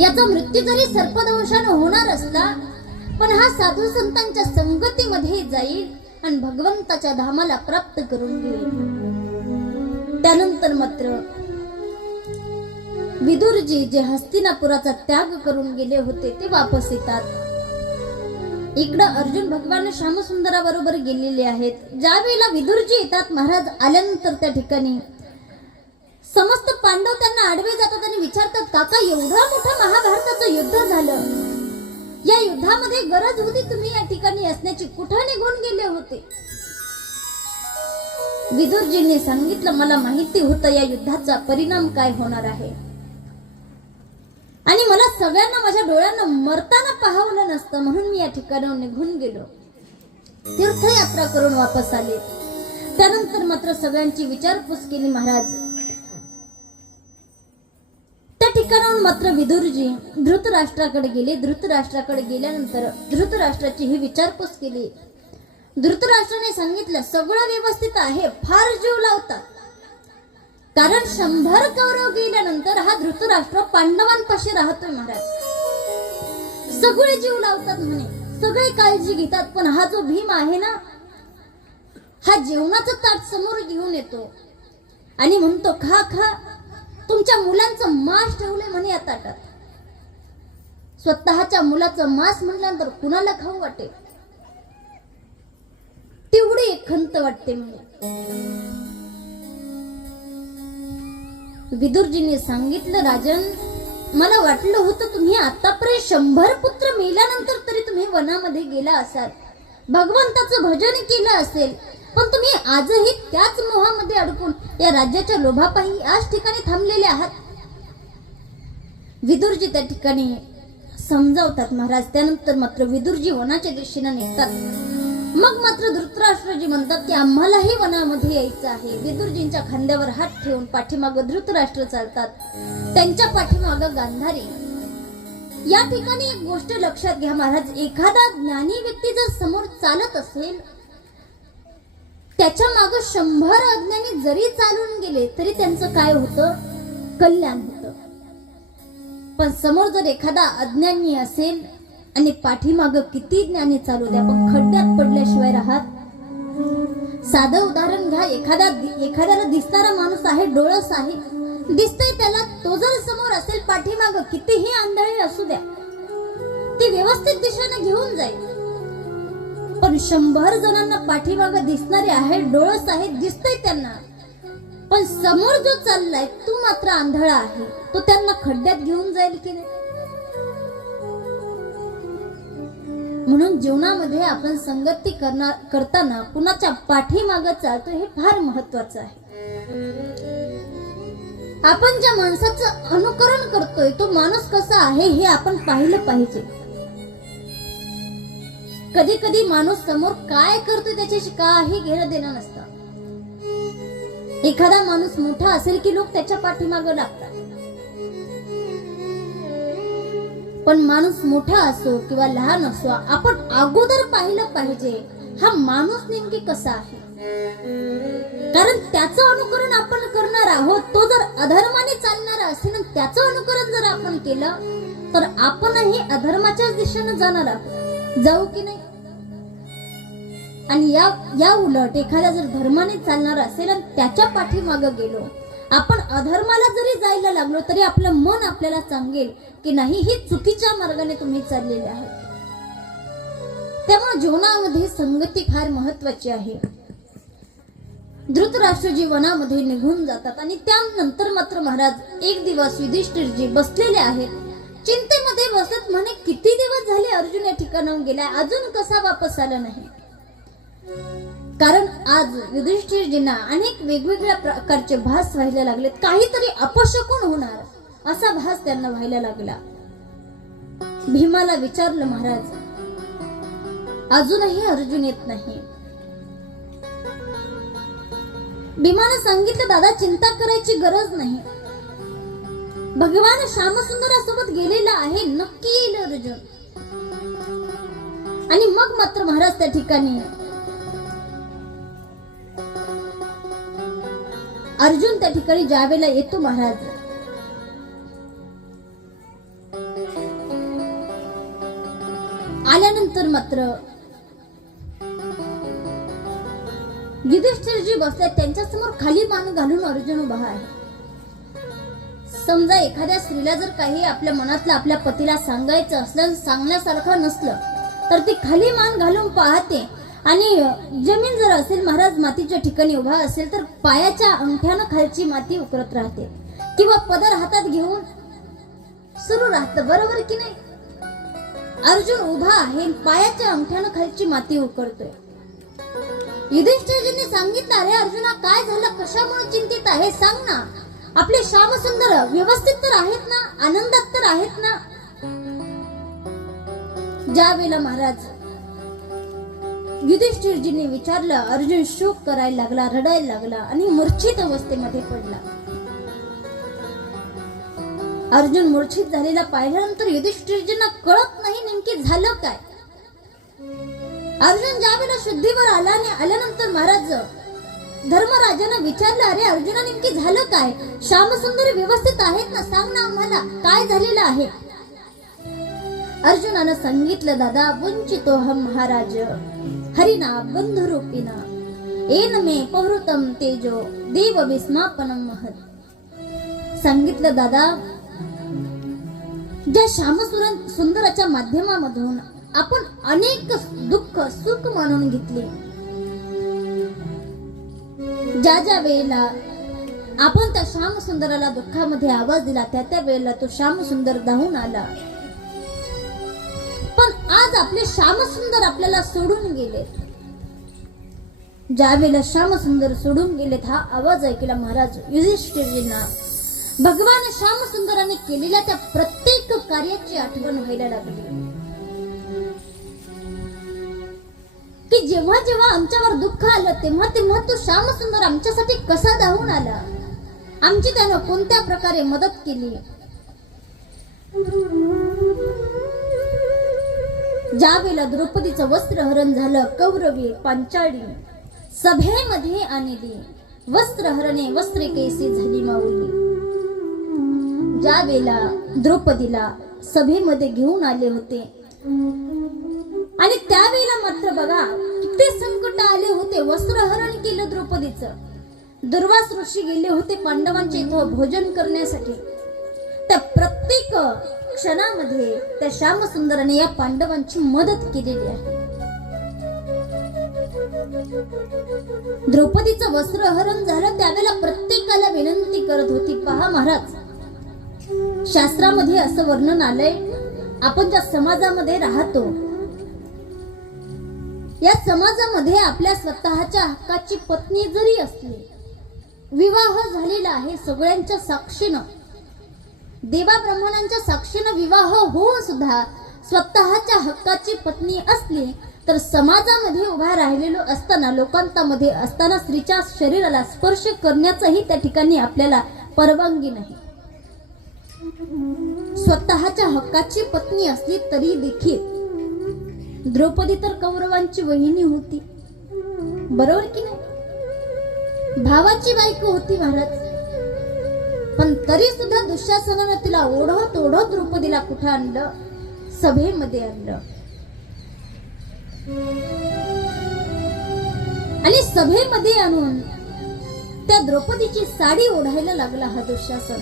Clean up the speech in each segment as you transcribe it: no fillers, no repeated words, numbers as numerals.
याचा मृत्यू जरी सर्पदंशाने होणार असला, पण हा साधू संतांच्या संगतीमध्ये जाईल आणि भगवंताच्या धामाला प्राप्त करून घेईल. त्यानंतर मात्र विदुरजी जे हस्तिनापुराचा त्याग करून गेले होते ते वापस येतात. इकडं अर्जुन भगवान श्यामसुंदराबरोबर गेलेले आहेत. ज्या वेळेला विदुरजी येतात, महाराज आल्यानंतर त्या ठिकाणी समस्त पांडव त्यांना आडवे जातात आणि विचारतात, काका एवढं मोठं महाभारताचं युद्ध झालं, या युद्धामध्ये गरज होती तुम्ही या ठिकाणी असण्याची, कुठं निघून गेले होते? विदुरजींनी सांगितलं, मला माहिती होतं या युद्धाचा परिणाम काय होणार आहे आणि मला सगळ्यांना माझ्या डोळ्यांना मरताना पाहावलं नसतं, म्हणून मी या ठिकाणाहून निघून गेलो, तीर्थयात्रा करून वापस आले. त्यानंतर मात्र सगळ्यांची विचारपूस केली महाराज. त्या ठिकाणाहून मात्र विदुरजी धृतराष्ट्राकडे गेले. धृतराष्ट्राकडे गेल्यानंतर धृतराष्ट्राची ही विचारपूस केली. धृतराष्ट्राने सांगितलं, सगळं व्यवस्थित आहे, फार जीव लावतात, कारण 100 कौरव गेल्यानंतर हा धृतराष्ट्र पांडवांपाशी राहतोय महाराज. सगळे जीव लावतात म्हणे, सगळे काळजी घेतात, पण हा जो भीम आहे ना, हा जेवणाचं ताट समोर घेऊन येतो आणि म्हणतो, खा खा, तुमच्या मुलांचं मांस ठेवलंय म्हणे या ताटात. स्वतःच्या मुलाचं मांस म्हटल्यानंतर कुणाला खाऊ वाटेल? तेवढी एक खंत वाटते म्हणे. विदुरजींनी सांगितलं, राजन, मला वाटलं होतं तुम्ही आतापर्यंत 100 पुत्र मेल्यानंतर तरी तुम्ही वनामध्ये गेला असाल, भगवंताचं भजन केलं असेल, पण तुम्ही आजही त्याच मोहामध्ये अडकून या राज्याच्या लोभापायी याच ठिकाणी थांबलेले आहात. विदुरजी त्या ठिकाणी समजावतात महाराज. त्यानंतर मात्र विदुरजी वनाच्या दिशेने निघतात. मग मात्र धृतराष्ट्रजी म्हणतात की आम्हालाही वनामध्ये यायचं आहे. विदुरजींच्या खांद्यावर हात ठेवून पाठीमागं धृतराष्ट्र चालतात, त्यांच्या मागं गांधारी. या ठिकाणी एक गोष्ट लक्षात घ्या महाराज, एखादा ज्ञानी व्यक्ती जर समोर चालत असेल, त्याच्या मागं 100 अज्ञानी जरी चालून गेले तरी त्यांचं काय होतं? कल्याण होतं. पण समोर जर एखादा अज्ञानी असेल आणि पाठीमागं किती ज्ञानी चालू द्या, पण खड्ड्यात पडल्याशिवाय राहत. साधं उदाहरण घ्या, एखाद्याला दिसणारा माणूस आहे, डोळस आहे, दिसतंय त्याला, तो जर समोर असेल, पाठीमागं कितीही आंधळे असू द्या, ती व्यवस्थित दिशेने घेऊन जाईल. पण 100 जणांना पाठीमागं दिसणारे आहे, डोळस आहे, दिसतंय त्यांना, पण समोर जो चाललाय तो मात्र आंधळा आहे, तो त्यांना खड्ड्यात घेऊन जाईल की नाही? म्हणून जीवनामध्ये आपण संगती करताना कुणाच्या पाठीमागं चालतो हे फार महत्वाचं आहे. आपण ज्या माणसाचं अनुकरण करतोय तो माणूस कसा आहे हे आपण पाहिलं पाहिजे. कधी कधी माणूस समोर काय करतोय त्याच्याशी काही घेणं देणं नसतं. एखादा माणूस मोठा असेल की लोक त्याच्या पाठीमागं लागतात, पण माणूस मोठा असो किंवा लहान असो, आपण अगोदर पाहिलं पाहिजे हा माणूस नेमकी कसा आहे. कारण त्याचं अनुकरण आपण करणार आहोत. तो जर अधर्माने चालणारा असेल, त्याचं अनुकरण जर आपण केलं तर आपणही अधर्माच्याच दिशेने जाणार आहोत, जाऊ की नाही? आणि या उलट एखादा जर धर्माने चालणार असेल आणि त्याच्या पाठीमागं गेलो, आपण अधर्माला जरी जायला लागलो तरी आपलं मन आपल्याला सांगेल की नाही, ही चुकीच्या मार्गाने तुम्ही चाललेले आहात. त्यामुळे जीवनामध्ये संगती फार महत्वाची आहे. धृतराष्ट्रजी वनामध्ये निघून जातात आणि त्यानंतर मात्र महाराज एक दिवस युधिष्ठिरजी बसलेले आहेत, चिंतेमध्ये बसत. म्हणे, किती दिवस झाले अर्जुन या ठिकाणाहून गेलाय, अजून कसा वापस आला नाही? कारण आज युधिष्ठिरजींना अनेक वेगवेगळ्या प्रकारचे भास व्हायला लागलेत. काहीतरी अपशकुन होणार असा भास त्यांना व्हायला लागला. भीमाला विचारलं महाराज, अजूनही अर्जुन येत नाही. भीमानं सांगितलं, दादा चिंता करायची गरज नाही, भगवान श्यामसुंदरासोबत गेलेला आहे, नक्की येईल अर्जुन. आणि मग मात्र महाराज त्या ठिकाणी अर्जुन त्या ठिकाणी ज्यावेळेला येतो महाराज, आल्यानंतर मात्र युधिष्ठिरजी बसले, त्यांच्या समोर खाली मान घालून अर्जुन उभा आहे. समजा एखाद्या स्त्रीला जर काही आपल्या मनातलं आपल्या पतीला सांगायचं असलं, सांगण्यासारखं नसलं, तर ती खाली मान घालून पाहते. आणि जमीन जर असेल, महाराज मातीच्या ठिकाणी उभा असेल, तर पायाच्या अंगठ्यानं खालची माती उकरत राहते किंवा पदर हातात घेऊन सुरू राहतं. बरोबर की नाही? अर्जुन उभा आहे, पायाच्या अंगठ्यानं खालची माती उकरतोय. युधिष्ठिरजींनी सांगितलं, अरे अर्जुना, काय झालं? कशामुळे चिंतित आहे? सांग ना. आपले श्यामसुंदर व्यवस्थित तर आहेत ना? आनंदात तर आहेत ना? ज्या वेळेला महाराज युधिष्ठिरजींनी विचारलं, अर्जुन शोक करायला लागला, रडायला लागला आणि मूर्छित अवस्थेमध्ये पडला. अर्जुन मूर्छित झालेला पाहिल्यानंतर युधिष्ठिरजींना कळत नाही नेमकी झालं काय. अर्जुन ज्या वेळेला शुद्धीवर आला आणि आल्यानंतर महाराज धर्मराजानं विचारलं, अरे अर्जुना, नेमकी झालं काय? श्यामसुंदरी व्यवस्थित आहेत ना? सांग ना आम्हाला, काय झालेलं आहे? अर्जुनानं सांगितलं, दादा, वंचितोहम महाराज हरिना बंधुरूपिना येन मे पौरुतम तेजो देव विस्मापनम महत्. सांगितलं, दादा, ज्या श्यामसुंदराच्या माध्यमामधून आपण अनेक दुःख सुख मानून घेतले, ज्या ज्या वेळेला आपण त्या श्यामसुंदराला दुःखामध्ये आवाज दिला, त्या वेळेला तो श्यामसुंदर धावून आला. पण आज आपले श्यामसुंदर आपल्याला सोडून गेले. ज्या वेळेला श्यामसुंदर सोडून गेलेत, हा आवाज ऐकला महाराज युधिष्ठिरजींना भगवान श्यामसुंदराने केलेल्या त्या प्रत्येक कार्याची आठवण व्हायला लागली. की जेव्हा जेव्हा आमच्यावर दुःख आलं, तेव्हा तेव्हा तो श्यामसुंदर आमच्यासाठी कसा धावून आला, आमची त्यानं कोणत्या प्रकारे मदत केली. ज्या वेळेला द्रौपदीचं वस्त्रहरण झालं, कौरवी पांचाळी सभेमध्ये आणली, वस्त्रहरणे वस्त्रे कैसी झाली माऊली. ज्या वेळेला द्रौपदीला सभेमध्ये घेऊन आले होते आणि त्यावेळेला मात्र बघा किती संकट आले होते. वस्त्रहरण केलं द्रौपदीचं. दुर्वास ऋषी गेले होते पांडवांच्या इथं भोजन करण्यासाठी. त्या प्रत्येक क्षणामध्ये त्या श्यामसुंदराने या पांडवांची मदत केलेली आहे. द्रौपदीचं वस्त्रहरण झालं त्यावेळेला प्रत्येकाला विनंती करत होती, पहा महाराज, शास्त्रामध्ये असं वर्णन आलंय, आपण ज्या समाजामध्ये राहतो, या समाजामध्ये आपल्या स्वतःच्या हक्काची पत्नी जरी असली, विवाह झालेला आहे सगळ्यांच्या साक्षीनं, देवा ब्राह्मणांच्या साक्षीनं विवाह होऊन सुद्धा स्वतःच्या हक्काची पत्नी असली, तर समाजामध्ये उभा राहिलेलो असताना, लोकांमध्ये असताना स्त्रीच्या शरीराला स्पर्श करण्याचाही त्या ठिकाणी आपल्याला परवानगी नाही. स्वतःच्या हक्काची पत्नी असली तरी देखील द्रौपदी तर कौरवांची वहिनी होती, बरोबर की नाही? भावाची बायको होती महाराज. पण तरी सुद्धा दुःशासनानं तिला ओढत ओढत द्रौपदीला कुठं आणलं? सभेमध्ये आणलं. आणि सभेमध्ये आणून त्या द्रौपदीची साडी ओढायला लागला हा दुःशासन.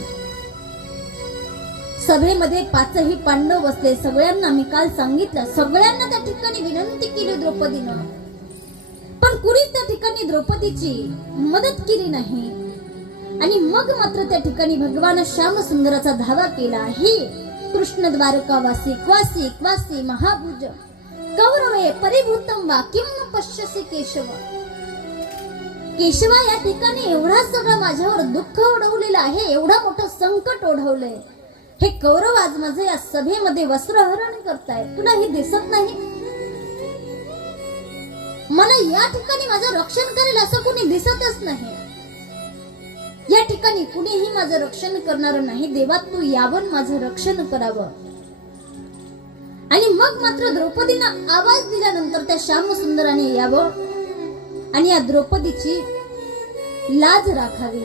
सभेमध्ये पाचही पांडव बसले. सगळ्यांना मी काल सांगितलं, सगळ्यांना त्या ठिकाणी विनंती केली द्रौपदीनं, पण कुणीच त्या ठिकाणी द्रौपदीची मदत केली नाही. आणि मग मात्र त्या ठिकाणी भगवान श्यामसुंदराचा धावा केला. हे कृष्ण द्वारकावासी क्वासी क्वासी महाभुज कौरवे परिभूतम वा किम न पश्यसी केशव. केशवा, या ठिकाणी एवढा सगळं माझ्यावर दुःख ओढवलेलं आहे, एवढा मोठं संकट ओढवलंय, हे कौरव आज माझं या सभेमध्ये वस्त्रहरण करतायत, तुला हे दिसत नाही? मला या ठिकाणी माझं रक्षण करेल असं कोणी दिसतच नाही. या ठिकाणी कुणीही माझं रक्षण करणार नाही. देवा, तू यावं, माझं रक्षण करावं. आणि मग मात्र द्रौपदीनं आवाज दिल्यानंतर त्या श्यामसुंदराने यावं आणि या द्रौपदीची लाज राखावी,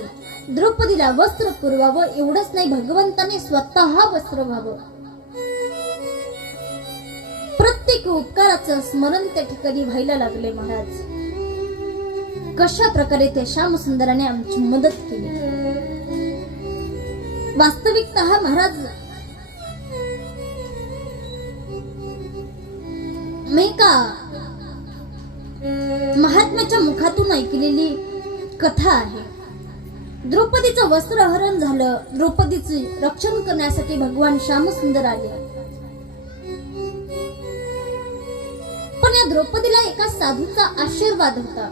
द्रौपदीला वस्त्र पुरवावं. एवढंच नाही, भगवंताने स्वतः वस्त्र व्हावं. प्रत्येक प्रत्येक उपकाराचं स्मरण त्या ठिकाणी व्हायला लागले. महाराज कशा प्रकारे त्या श्यामसुंदराने आमची मदत केली. वास्तविकतः महाराज मी का महात्म्याच्या मुखातून ऐकलेली कथा आहे. द्रौपदीचं वस्त्रहरण झालं. द्रौपदीचे रक्षण करण्यासाठी भगवान श्यामसुंदर आले. पण या द्रौपदीला एका साधूचा आशीर्वाद होता.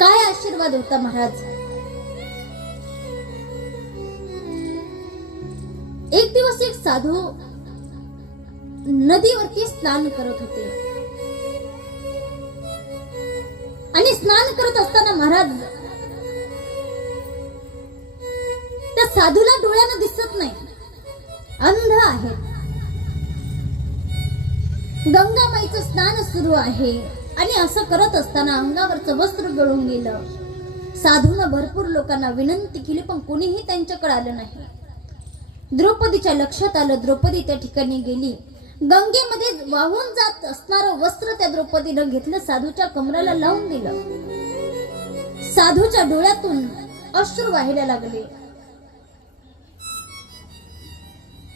काय आशीर्वाद होता महाराज? एक दिवस एक साधू नदीवरती स्नान करत होते आणि स्नान करत असताना महाराज त्या साधूला डोळ्यानं दिसत नाही, अंध आहे. गंगामाईचं स्नान सुरू आहे आणि असं करत असताना अंगावरचं वस्त्र गळून गेलं. साधूनं भरपूर लोकांना विनंती केली पण कोणीही त्यांच्याकडे आलं नाही. द्रौपदीच्या लक्षात आलं. द्रौपदी त्या ठिकाणी गेली. गंगेमध्ये वाहून जात असणारं वस्त्र त्या द्रौपदीनं घेतलं, साधूच्या कमराला लावून दिलं. साधूच्या डोळ्यातून अश्रू वाहायला लागले.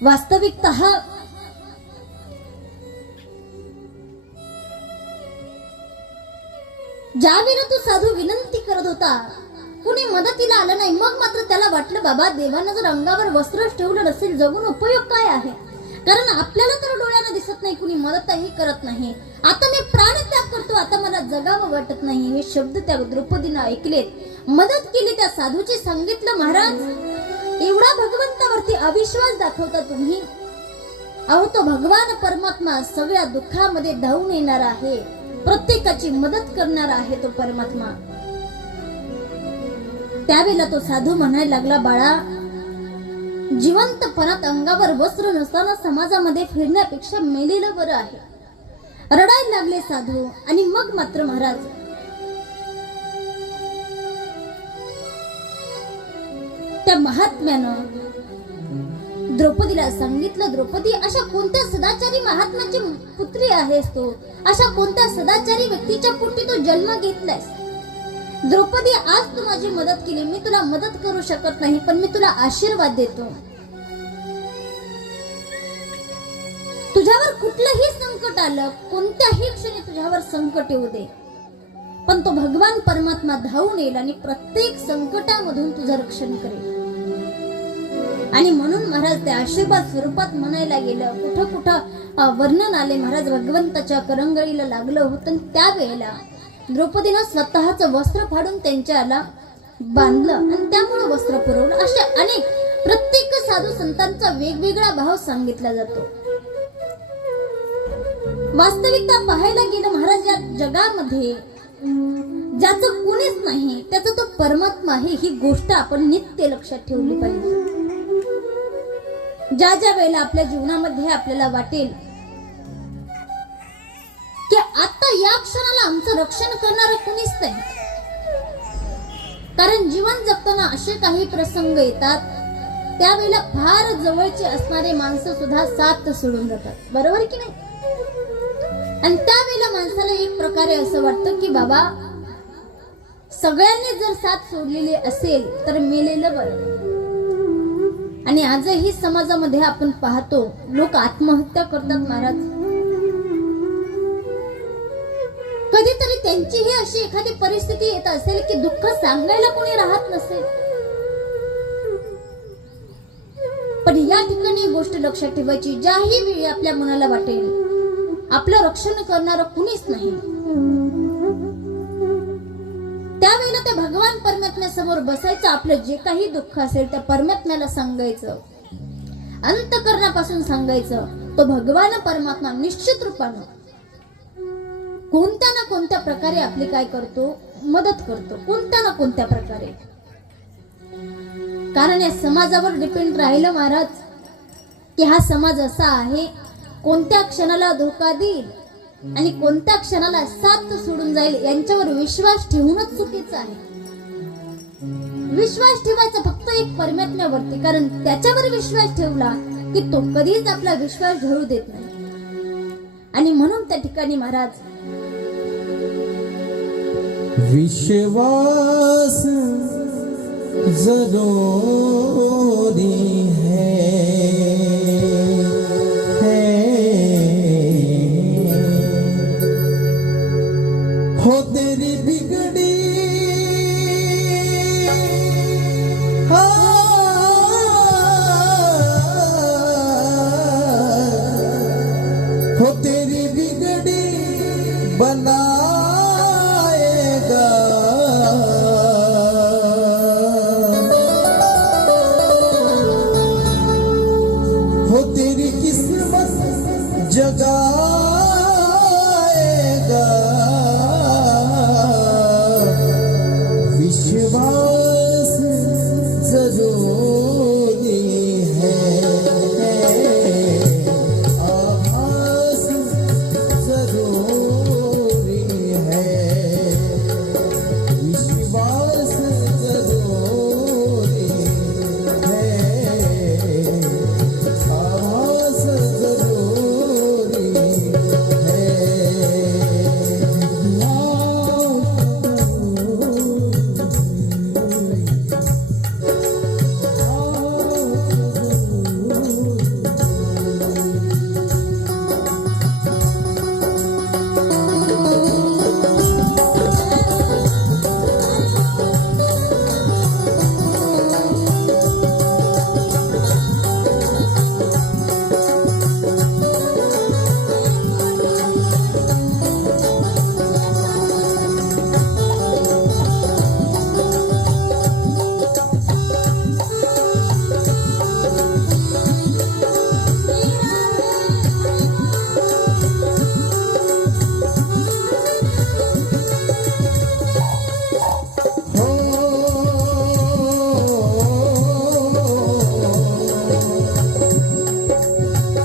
वास्तविकतः ज्यावेळेला तो साधू विनंती करत होता कुणी मदतीला आलं नाही. मग मात्र त्याला वाटलं बाबा देवानं जर अंगावर वस्त्रच ठेवलं नसेल जगून उपयोग काय आहे? कारण आपल्याला तर डोळ्यानं दिसत नाही, कुणी मदतही करत नाही. आता मी प्राणत्याग करतो, आता मला जगावं वाटत नाही. हे शब्द त्या द्रौपदीनं ऐकलेत. मदत केली त्या साधूची. सांगितलं महाराज एवढा भगवंतावरती अविश्वास दाखवता तुम्ही? अहो तो भगवान परमात्मा सगळ्या दुःखामध्ये धावून येणार आहे, प्रत्येकाची मदत करणार आहे तो परमात्मा. त्यावेळेला तो साधू म्हणायला लागला बाळा जिवंतपणात अंगावर वस्त्र नसताना समाजामध्ये फिरण्यापेक्षा मेलेलं बरं आहे. रडायला लागले साधू. आणि मग मात्र महाराज त्या महात्म्यानं द्रौपदीला सांगितलं द्रौपदी अशा कोणत्या सदाचारी महात्म्याची पुत्री आहेस तू? अशा कोणत्या सदाचारी व्यक्तीच्या पोटी तू जन्म घेतलायस? द्रौपदी आज तू माझी मदत केली, मी तुला मदत करू शकत नाही पण मी तुला आशीर्वाद देतो. तुझ्यावर कुठलंही संकट आलं, कोणत्याही क्षणी तुझ्यावर संकट येऊ दे, पण तो भगवान परमात्मा धावून येईल आणि प्रत्येक संकटामधून तुझं रक्षण करेल. आणि म्हणून महाराज त्या आशीर्वाद स्वरूपात म्हणायला गेलं. कुठं कुठं वर्णन आले महाराज भगवंताच्या करंगळीला लागलं होतं. त्यावेळेला द्रौपदीनं स्वतःचं वस्त्र फाडून त्यांच्याला बांधलं आणि त्यामुळे वस्त्र पुरवलं. अशा अनेक प्रत्येक साधू संतांचा वेगवेगळा भाव सांगितला जातो. वास्तविकता पाहायला गेलं महाराज या जगामध्ये ज्याचं कोणीच नाही त्याचा तो परमात्मा आहे. ही गोष्ट आपण नित्य लक्षात ठेवली पाहिजे. ज्या ज्या वेळेला आपल्या जीवनामध्ये आपल्याला वाटेल की आता या क्षणाला आमचं रक्षण करणारं कुणीच नाही, कारण जीवन जगताना असे काही प्रसंग येतात त्यावेळेला फार जवळचे असणारे माणसं सुद्धा साथ सोडून जातात, बरोबर की नाही? आणि त्यावेळेला माणसाला एक प्रकारे असं वाटतं की बाबा सगळ्यांनी जर साथ सोडलेली असेल तर मेलेलं बरं. आणि आजही समाजामध्ये आपण पाहतो लोक आत्महत्या करतात महाराज. कधीतरी त्यांचीही अशी एखादी परिस्थिती येत असेल की दुःख सांगायला कोणी राहत नसेल. पण या ठिकाणी गोष्ट लक्षात ठेवायची, ज्याही वेळी आपल्या मनाला वाटेल आपलं रक्षण करणारं कुणीच नाही, त्यावेळेला त्या भगवान परमात्म्यासमोर बसायचं. आपलं जे काही दुःख असेल त्या परमात्म्याला सांगायचं, अंतःकरणापासून सांगायचं. तो भगवान परमात्मा निश्चित रूपानं कोणत्या ना कोणत्या प्रकारे आपली काय करतो, मदत करतो, कोणत्या ना कोणत्या प्रकारे. कारण या समाजावर डिपेंड राहिलं महाराज की हा समाज असा आहे, कोणत्या क्षणाला धोका देईल आणि कोणत्या क्षणाला साथ सोडून जाईल यांच्यावर विश्वास ठेवूनच चुकीचं आहे. विश्वास ठेवायचा फक्त एक परमात्म्यावरती, कारण त्याच्यावर विश्वास ठेवला की तो कधीच आपला विश्वास ढळू देत नाही. आणि म्हणून त्या ठिकाणी महाराज विश्वास जरूरी हो तेरी बिगड़ी हो तेरी बिगड़ी बनाएगा हो तेरी किस्मत जगाएगा विश्वास जरूरी है आभास जरूरी है विश्वास जरूरी है आभास जरूरी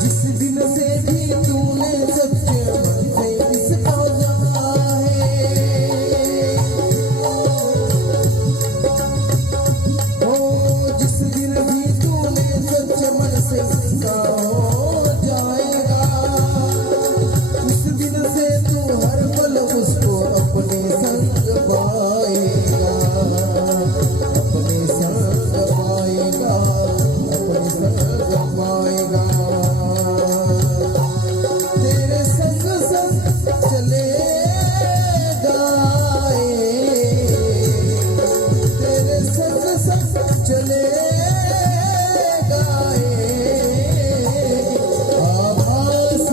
जिस दिन से भी तूने सच्चे मन से इसको जाना है ओ जिस दिन भी तूने सच्चे मन से इसका हो जाएगा उस दिन से तू हर पल उसको अपने संग पाएगा अपने संग पाएगा अपने संग पाएगा तेरे संग संग चलेगा तेरे संग संग चलेगा आभास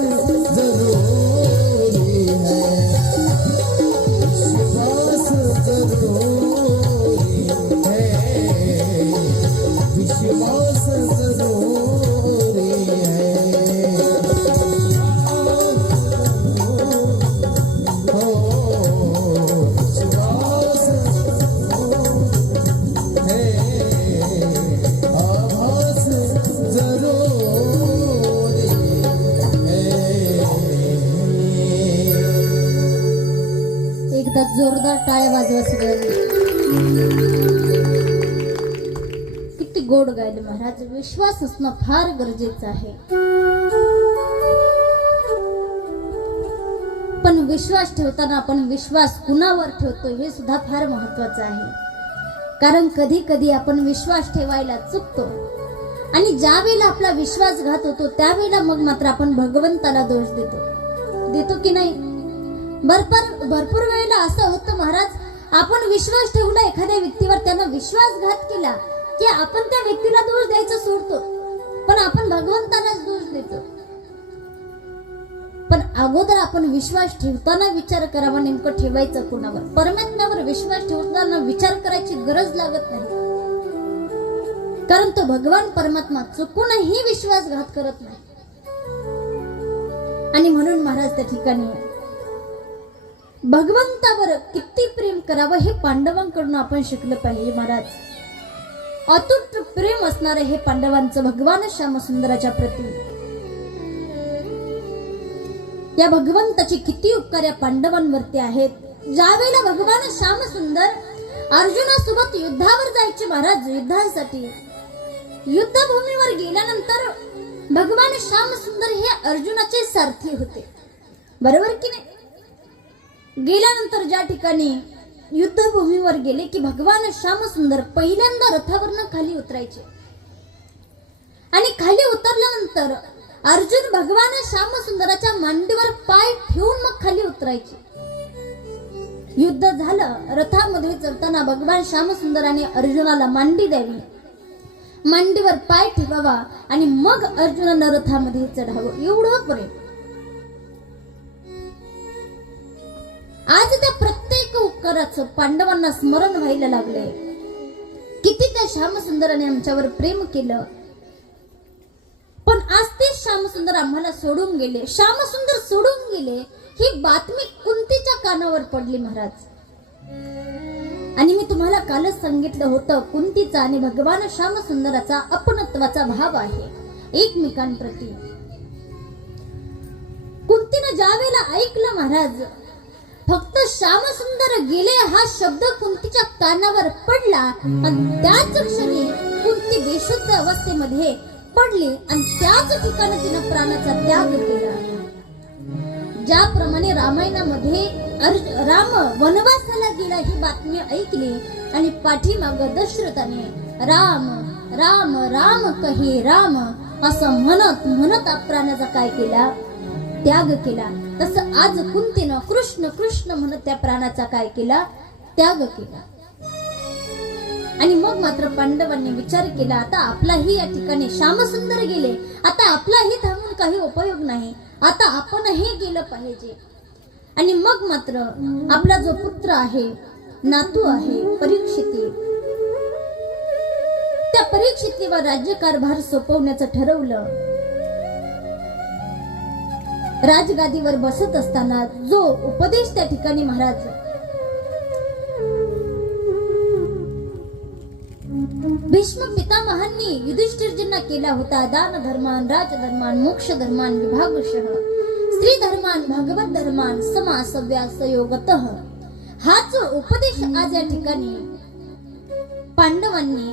जरूरी है विश्वास जरूरी है विश्वास जरूरी है हो विश्वास है आभास जरूरी है एकदा जोरदार टाळ्या वाजवा सगळ्यांनी. किती गोड गायले महाराज. विश्वास असणं फार गरजेचं आहे. पण विश्वास ठेवताना आपण विश्वास कुणावर ठेवतो हे सुद्धा फार महत्वाचं आहे. कारण कधी कधी आपण विश्वास ठेवायला चुकतो आणि ज्या वेळेला आपला विश्वासघात होतो त्यावेळेला मग मात्र आपण भगवंताला दोष देतो की नाही. भरपूर वेळेला असं होतं महाराज, आपण विश्वास ठेवला एखाद्या व्यक्तीवर, त्यानं विश्वासघात केला की आपण त्या व्यक्तीला दोष द्यायचं सोडतो, पण आपण भगवंतालाच दोष देतो. पण अगोदर आपण विश्वास ठेवताना विचार करावा नेमकं ठेवायचं कोणावर. परमात्म्यावर विश्वास ठेवताना विचार करायची गरज लागत नाही, कारण तो भगवान परमात्मा चुकूनही विश्वासघात करत नाही. आणि म्हणून महाराज त्या ठिकाणी भगवंतावर किती प्रेम करावं हे पांडवांकडून आपण शिकलं पाहिजे महाराज. अतूट प्रेम असणारे हे पांडवांचं भगवान श्यामसुंदराच्या प्रती. या भगवंताचे किती उपकार या पांडवांवरती आहेत. ज्यावेळेला भगवान श्यामसुंदर अर्जुनासोबत युद्धावर जायचे महाराज, युद्धासाठी युद्धभूमीवर गेल्यानंतर भगवान श्याम सुंदर हे अर्जुनाचे सारथी होते, बरोबर की नाही? गेल्यानंतर ज्या ठिकाणी युद्धभूमीवर गेले की भगवान श्याम सुंदर पहिल्यांदा रथावरनं खाली उतरायचे आणि खाली उतरल्यानंतर अर्जुन भगवान श्याम सुंदराच्या मांडीवर पाय ठेवून मग खाली उतरायचे. युद्ध झालं, रथामध्ये चढताना भगवान श्याम सुंदराने अर्जुनाला मांडी द्यावी, मांडीवर पाय ठेवावा आणि मग अर्जुनानं रथामध्ये चढावं, एवढं प्रेम. आज त्या प्रत्येक उपकाराचं पांडवांना स्मरण व्हायला लागले. किती त्या श्यामसुंदराने आमच्यावर प्रेम केलं, पण आज ते श्यामसुंदर आम्हाला सोडून गेले, श्यामसुंदर सोडून गेले, ही बातमी कुंतीच्या कानावर पडली महाराज. आणि मी तुम्हाला कालच सांगितलं होतं, कुंतीचा आणि भगवान श्यामसुंदराचा अपनत्वाचा भाव आहे एकमेकांप्रती. कुंतीनं ज्या वेळेला ऐकलं महाराज, फक्त श्यामसुंदर गेले हा शब्द कुंतीच्या कानावर पडला आणि त्याच क्षणी कुंती बेशुद्ध अवस्थेमध्ये पडली आणि त्याच ठिकाणी तिनं प्राणाचा त्याग केला. ज्याप्रमाणे रामायणामध्ये राम वनवासाला गेला ही बातमी ऐकली आणि पाठीमाग दशरथाने राम राम राम कहे राम असं म्हणत म्हणत प्राणाचा काय केला, त्याग केला. तसं आज कुंतीनं कृष्ण कृष्ण म्हणत त्या प्राणाचा काय केला, त्याग केला. आणि मग मात्र पांडवांनी विचार केला, आता आपलाही या ठिकाणी श्यामसुंदर गेले, आता आपलाही थांबून काही उपयोग नाही, आता आपणही गेलं पाहिजे. आणि मग मात्र आपला जो पुत्र आहे, नातू आहे परीक्षिती, त्या परीक्षितीवर राज्यकारभार सोपवण्याचं ठरवलं. राजगादीवर बसत असताना जो उपदेश त्या ठिकाणी महाराज भीष्म पितामहांनी युधिष्ठिरजींना केला होता, दान धर्मान राजधर्मान मोक्ष धर्मान विभागशः स्त्री धर्मान भागवत धर्मान समासव्यासयोगतः, हा जो उपदेश आज या ठिकाणी पांडवांनी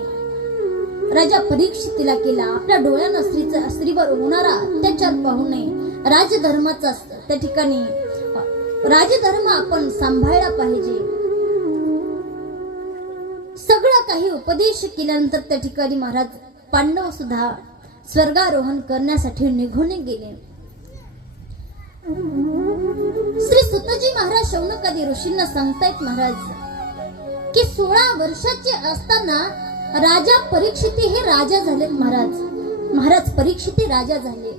राजा परीक्षितीला केला. आपल्या डोळ्यानं स्त्रीवर होणारा अत्याचार पाहू नये, राजधर्माचा त्या ठिकाणी राजधर्म आपण सांभाळला पाहिजे, सगळं काही उपदेश केल्यानंतर त्या ठिकाणी महाराज पांडव सुद्धा स्वर्गारोहण करण्यासाठी निघून गेले. श्री सुतजी महाराज शौनकादी ऋषींना सांगतायत महाराज की 16 वर्षाचे असताना राजा परीक्षिती हे राजा झाले. महाराज परीक्षिती राजा झाले.